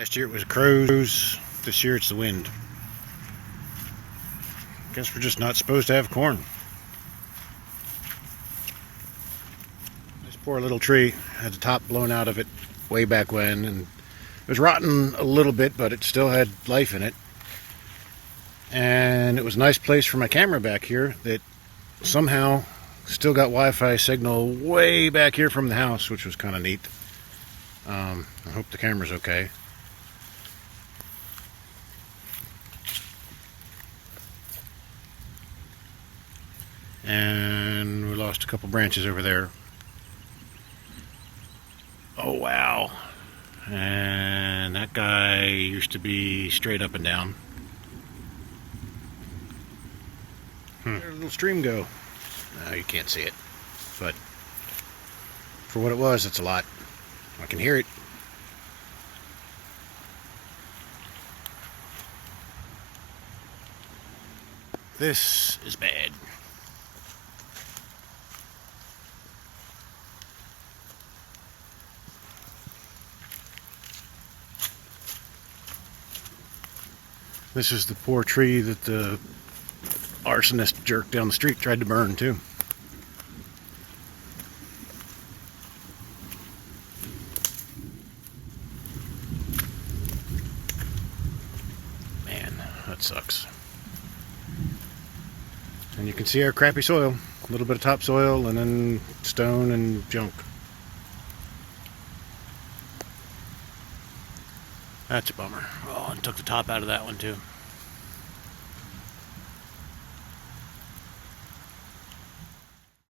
Last year it was crows, this year it's the wind. Guess we're just not supposed to have corn. This poor little tree had the top blown out of it way back when, and it was rotten a little bit, but it still had life in it. And it was a nice place for my camera back here that somehow still got Wi-Fi signal way back here from the house, which was kind of neat. I hope the camera's okay. And we lost a couple branches over there. Oh wow. And that guy used to be straight up and down. Where'd a little stream go? No, you can't see it. But for what it was, it's a lot. I can hear it. This is bad. This is the poor tree that the arsonist jerk down the street tried to burn too. Man, that sucks. And you can see our crappy soil. A little bit of topsoil and then stone and junk. That's a bummer. Oh, and took the top out of that one too.